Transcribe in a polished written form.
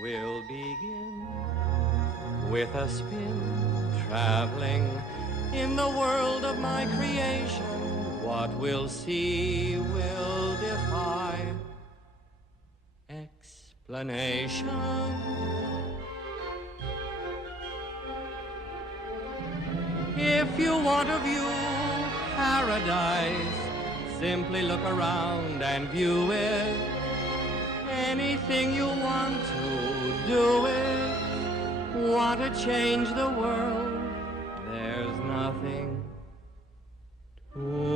We'll begin with a spin, traveling in the world of my creation. What we'll see will defy explanation. If you want to view paradise, simply look around and view it. Anything you want to do it. Want to change the world, there's nothing to